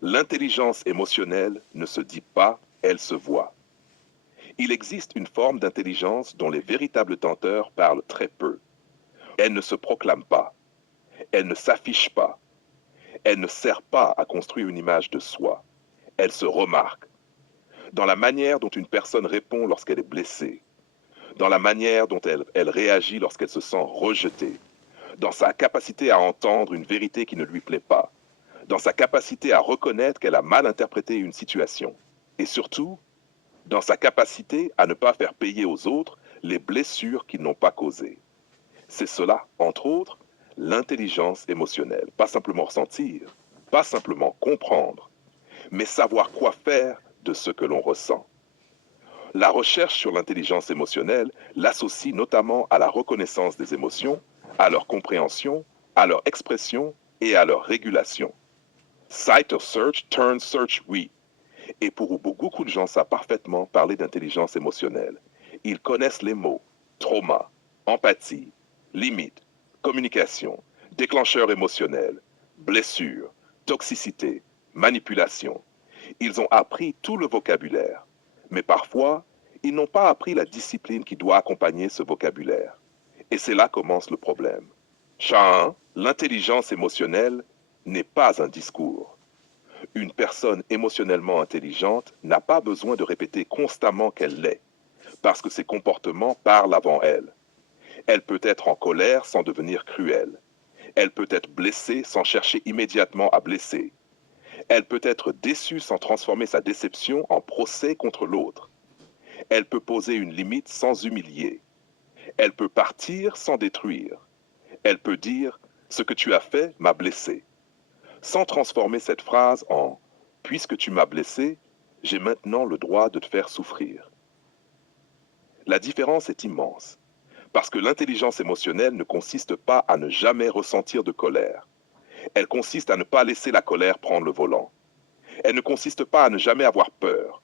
L'intelligence émotionnelle ne se dit pas, elle se voit. Il existe une forme d'intelligence dont les véritables tenteurs parlent très peu. Elle ne se proclame pas, elle ne s'affiche pas, elle ne sert pas à construire une image de soi, elle se remarque. Dans la manière dont une personne répond lorsqu'elle est blessée, dans la manière dont elle réagit lorsqu'elle se sent rejetée, dans sa capacité à entendre une vérité qui ne lui plaît pas, dans sa capacité à reconnaître qu'elle a mal interprété une situation, et surtout, dans sa capacité à ne pas faire payer aux autres les blessures qu'ils n'ont pas causées. C'est cela, entre autres, l'intelligence émotionnelle. Pas simplement ressentir, pas simplement comprendre, mais savoir quoi faire de ce que l'on ressent. La recherche sur l'intelligence émotionnelle l'associe notamment à la reconnaissance des émotions, à leur compréhension, à leur expression et à leur régulation. Site of search turn search oui. Et pour beaucoup de gens savent parfaitement parler d'intelligence émotionnelle. Ils connaissent les mots trauma, empathie, limite, communication, déclencheur émotionnel, blessure, toxicité, manipulation. Ils ont appris tout le vocabulaire. Mais parfois, ils n'ont pas appris la discipline qui doit accompagner ce vocabulaire. Et c'est là commence le problème. Chahun, l'intelligence émotionnelle n'est pas un discours. Une personne émotionnellement intelligente n'a pas besoin de répéter constamment qu'elle l'est, parce que ses comportements parlent avant elle. Elle peut être en colère sans devenir cruelle. Elle peut être blessée sans chercher immédiatement à blesser. Elle peut être déçue sans transformer sa déception en procès contre l'autre. Elle peut poser une limite sans humilier. Elle peut partir sans détruire. Elle peut dire « ce que tu as fait m'a blessé », sans transformer cette phrase en « puisque tu m'as blessé, j'ai maintenant le droit de te faire souffrir ». La différence est immense, parce que l'intelligence émotionnelle ne consiste pas à ne jamais ressentir de colère. Elle consiste à ne pas laisser la colère prendre le volant. Elle ne consiste pas à ne jamais avoir peur.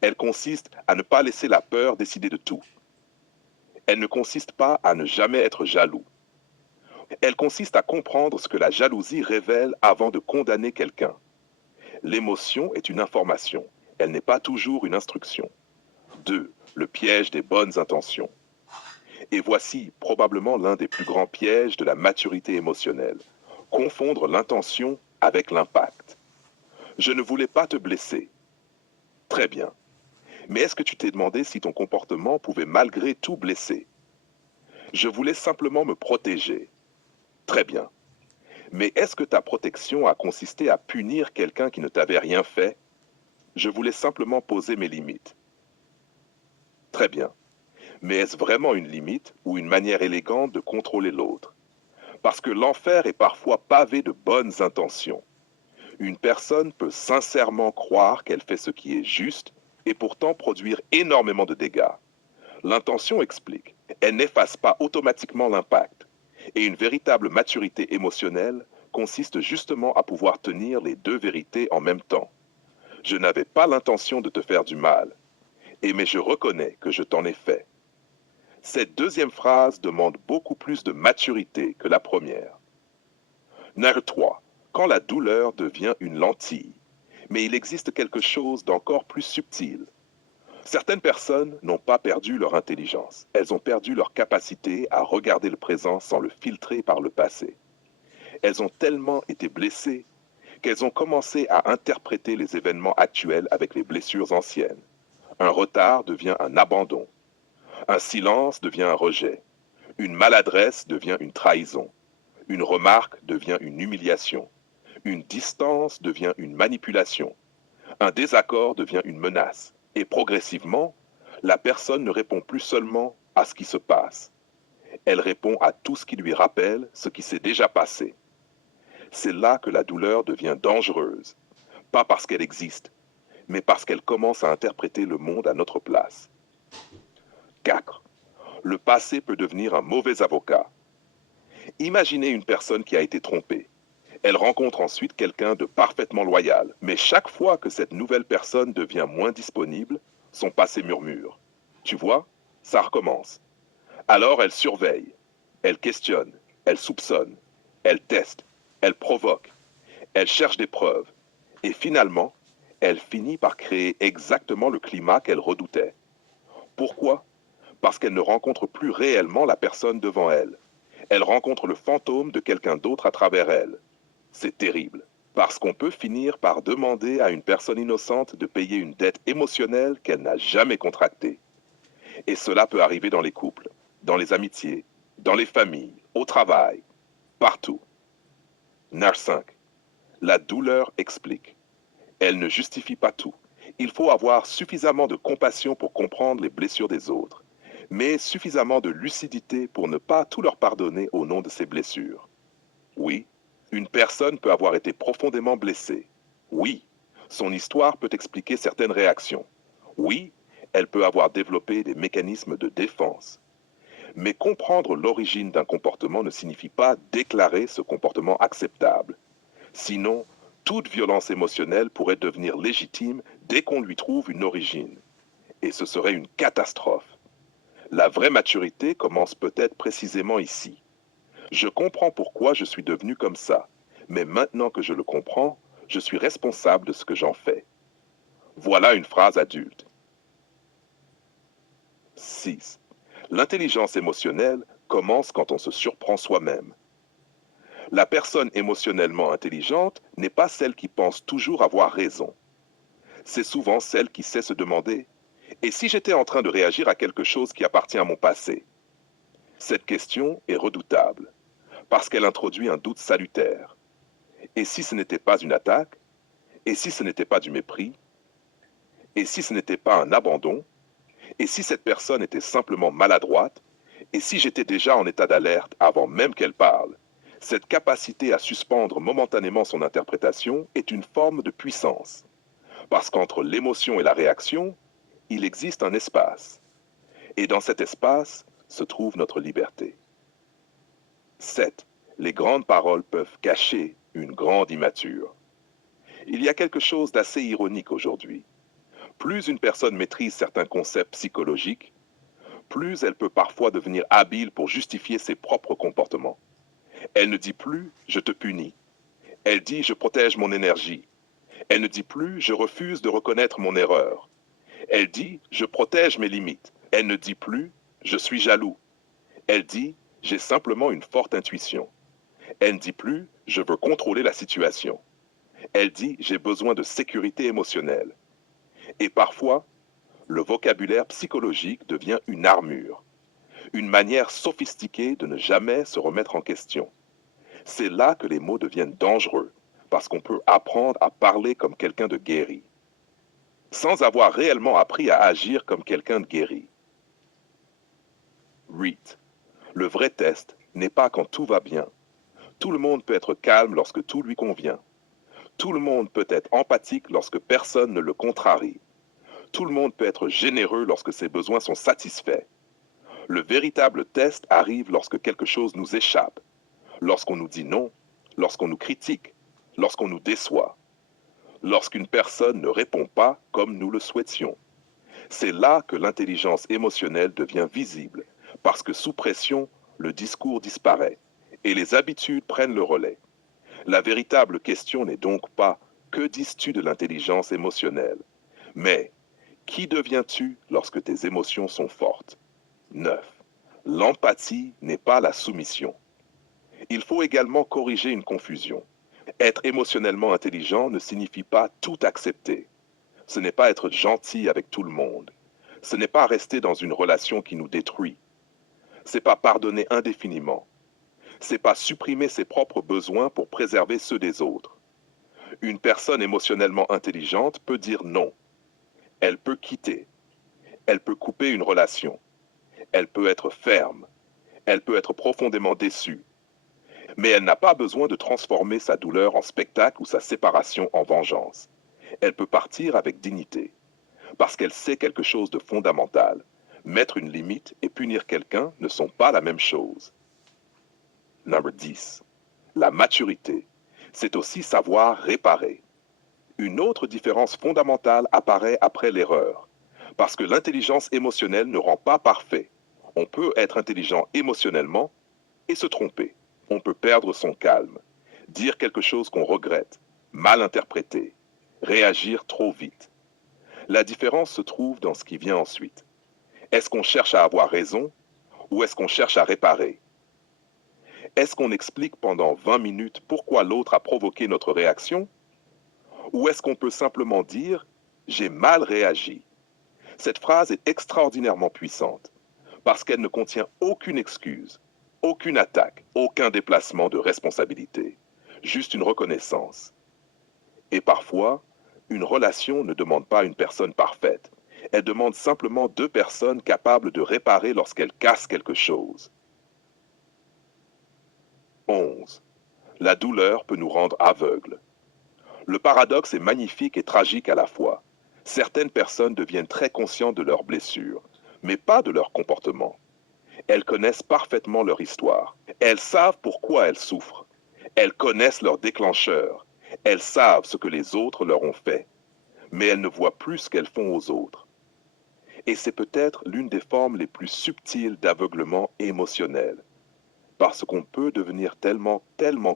Elle consiste à ne pas laisser la peur décider de tout. Elle ne consiste pas à ne jamais être jaloux. Elle consiste à comprendre ce que la jalousie révèle avant de condamner quelqu'un. L'émotion est une information, elle n'est pas toujours une instruction. 2. Le piège des bonnes intentions. Et voici probablement l'un des plus grands pièges de la maturité émotionnelle. Confondre l'intention avec l'impact. Je ne voulais pas te blesser. Très bien. Mais est-ce que tu t'es demandé si ton comportement pouvait malgré tout blesser? Je voulais simplement me protéger. Très bien. Mais est-ce que ta protection a consisté à punir quelqu'un qui ne t'avait rien fait? Je voulais simplement poser mes limites. Très bien. Mais est-ce vraiment une limite ou une manière élégante de contrôler l'autre? Parce que l'enfer est parfois pavé de bonnes intentions. Une personne peut sincèrement croire qu'elle fait ce qui est juste et pourtant produire énormément de dégâts. L'intention explique. Elle n'efface pas automatiquement l'impact. Et une véritable maturité émotionnelle consiste justement à pouvoir tenir les deux vérités en même temps. Je n'avais pas l'intention de te faire du mal, mais je reconnais que je t'en ai fait. Cette deuxième phrase demande beaucoup plus de maturité que la première. Numéro 3. Quand la douleur devient une lentille. Mais il existe quelque chose d'encore plus subtil. Certaines personnes n'ont pas perdu leur intelligence. Elles ont perdu leur capacité à regarder le présent sans le filtrer par le passé. Elles ont tellement été blessées qu'elles ont commencé à interpréter les événements actuels avec les blessures anciennes. Un retard devient un abandon. Un silence devient un rejet. Une maladresse devient une trahison. Une remarque devient une humiliation. Une distance devient une manipulation. Un désaccord devient une menace. Et progressivement, la personne ne répond plus seulement à ce qui se passe. Elle répond à tout ce qui lui rappelle ce qui s'est déjà passé. C'est là que la douleur devient dangereuse. Pas parce qu'elle existe, mais parce qu'elle commence à interpréter le monde à notre place. 4. Le passé peut devenir un mauvais avocat. Imaginez une personne qui a été trompée. Elle rencontre ensuite quelqu'un de parfaitement loyal, mais chaque fois que cette nouvelle personne devient moins disponible, son passé murmure. Tu vois, ça recommence. Alors elle surveille, elle questionne, elle soupçonne, elle teste, elle provoque, elle cherche des preuves. Et finalement, elle finit par créer exactement le climat qu'elle redoutait. Pourquoi? Parce qu'elle ne rencontre plus réellement la personne devant elle. Elle rencontre le fantôme de quelqu'un d'autre à travers elle. C'est terrible, parce qu'on peut finir par demander à une personne innocente de payer une dette émotionnelle qu'elle n'a jamais contractée. Et cela peut arriver dans les couples, dans les amitiés, dans les familles, au travail, partout. Nage 5. La douleur explique. Elle ne justifie pas tout. Il faut avoir suffisamment de compassion pour comprendre les blessures des autres, mais suffisamment de lucidité pour ne pas tout leur pardonner au nom de ces blessures. Oui, une personne peut avoir été profondément blessée. Oui, son histoire peut expliquer certaines réactions. Oui, elle peut avoir développé des mécanismes de défense. Mais comprendre l'origine d'un comportement ne signifie pas déclarer ce comportement acceptable. Sinon, toute violence émotionnelle pourrait devenir légitime dès qu'on lui trouve une origine. Et ce serait une catastrophe. La vraie maturité commence peut-être précisément ici. Je comprends pourquoi je suis devenu comme ça, mais maintenant que je le comprends, je suis responsable de ce que j'en fais. Voilà une phrase adulte. 6. L'intelligence émotionnelle commence quand on se surprend soi-même. La personne émotionnellement intelligente n'est pas celle qui pense toujours avoir raison. C'est souvent celle qui sait se demander: et si j'étais en train de réagir à quelque chose qui appartient à mon passé? Cette question est redoutable, parce qu'elle introduit un doute salutaire. Et si ce n'était pas une attaque? Et si ce n'était pas du mépris? Et si ce n'était pas un abandon? Et si cette personne était simplement maladroite? Et si j'étais déjà en état d'alerte avant même qu'elle parle? Cette capacité à suspendre momentanément son interprétation est une forme de puissance, parce qu'entre l'émotion et la réaction, il existe un espace. Et dans cet espace se trouve notre liberté. 7. Les grandes paroles peuvent cacher une grande immature. Il y a quelque chose d'assez ironique aujourd'hui. Plus une personne maîtrise certains concepts psychologiques, plus elle peut parfois devenir habile pour justifier ses propres comportements. Elle ne dit plus « je te punis ». Elle dit « je protège mon énergie ». Elle ne dit plus « je refuse de reconnaître mon erreur ». Elle dit « je protège mes limites ». Elle ne dit plus « je suis jaloux ». Elle dit « j'ai simplement une forte intuition ». Elle ne dit plus « je veux contrôler la situation ». Elle dit « j'ai besoin de sécurité émotionnelle ». Et parfois, le vocabulaire psychologique devient une armure, une manière sophistiquée de ne jamais se remettre en question. C'est là que les mots deviennent dangereux, parce qu'on peut apprendre à parler comme quelqu'un de guéri, sans avoir réellement appris à agir comme quelqu'un de guéri. REAT. Le vrai test n'est pas quand tout va bien. Tout le monde peut être calme lorsque tout lui convient. Tout le monde peut être empathique lorsque personne ne le contrarie. Tout le monde peut être généreux lorsque ses besoins sont satisfaits. Le véritable test arrive lorsque quelque chose nous échappe, lorsqu'on nous dit non, lorsqu'on nous critique, lorsqu'on nous déçoit, lorsqu'une personne ne répond pas comme nous le souhaitions. C'est là que l'intelligence émotionnelle devient visible, parce que sous pression, le discours disparaît et les habitudes prennent le relais. La véritable question n'est donc pas « que dis-tu de l'intelligence émotionnelle ?» mais « qui deviens-tu lorsque tes émotions sont fortes ?» 9. L'empathie n'est pas la soumission. Il faut également corriger une confusion. Être émotionnellement intelligent ne signifie pas tout accepter. Ce n'est pas être gentil avec tout le monde. Ce n'est pas rester dans une relation qui nous détruit. C'est pas pardonner indéfiniment. C'est pas supprimer ses propres besoins pour préserver ceux des autres. Une personne émotionnellement intelligente peut dire non. Elle peut quitter. Elle peut couper une relation. Elle peut être ferme. Elle peut être profondément déçue. Mais elle n'a pas besoin de transformer sa douleur en spectacle ou sa séparation en vengeance. Elle peut partir avec dignité, parce qu'elle sait quelque chose de fondamental. Mettre une limite et punir quelqu'un ne sont pas la même chose. Number 10. La maturité, c'est aussi savoir réparer. Une autre différence fondamentale apparaît après l'erreur, parce que l'intelligence émotionnelle ne rend pas parfait. On peut être intelligent émotionnellement et se tromper. On peut perdre son calme, dire quelque chose qu'on regrette, mal interpréter. réagir trop vite. La différence se trouve dans ce qui vient ensuite. Est-ce qu'on cherche à avoir raison ou est-ce qu'on cherche à réparer? Est-ce qu'on explique pendant 20 minutes pourquoi l'autre a provoqué notre réaction? Ou est-ce qu'on peut simplement dire « j'ai mal réagi ». Cette phrase est extraordinairement puissante parce qu'elle ne contient aucune excuse, aucune attaque, aucun déplacement de responsabilité, juste une reconnaissance. Et parfois, une relation ne demande pas une personne parfaite. Elle demande simplement deux personnes capables de réparer lorsqu'elles cassent quelque chose. 11. La douleur peut nous rendre aveugles. Le paradoxe est magnifique et tragique à la fois. Certaines personnes deviennent très conscientes de leurs blessures, mais pas de leur comportement. Elles connaissent parfaitement leur histoire. Elles savent pourquoi elles souffrent. Elles connaissent leurs déclencheurs. Elles savent ce que les autres leur ont fait. Mais elles ne voient plus ce qu'elles font aux autres. Et c'est peut-être l'une des formes les plus subtiles d'aveuglement émotionnel. Parce qu'on peut devenir tellement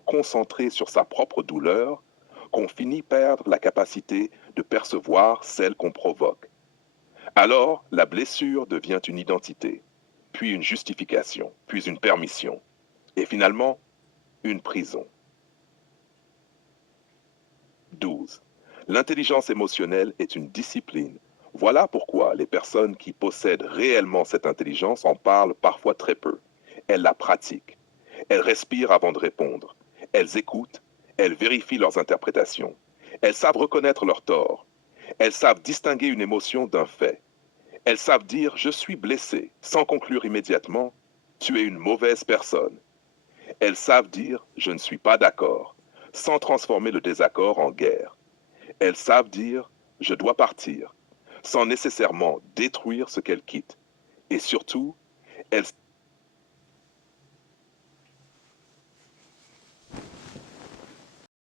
concentré sur sa propre douleur qu'on finit par perdre la capacité de percevoir celle qu'on provoque. Alors, la blessure devient une identité, puis une justification, puis une permission, et finalement, une prison. 12. L'intelligence émotionnelle est une discipline. Voilà pourquoi les personnes qui possèdent réellement cette intelligence en parlent parfois très peu. Elles la pratiquent. Elles respirent avant de répondre. Elles écoutent. Elles vérifient leurs interprétations. Elles savent reconnaître leurs torts. Elles savent distinguer une émotion d'un fait. Elles savent dire « je suis blessé » sans conclure immédiatement « tu es une mauvaise personne ». Elles savent dire « je ne suis pas d'accord » sans transformer le désaccord en guerre. Elles savent dire « je dois partir » sans nécessairement détruire ce qu'elles quittent. Et surtout, elles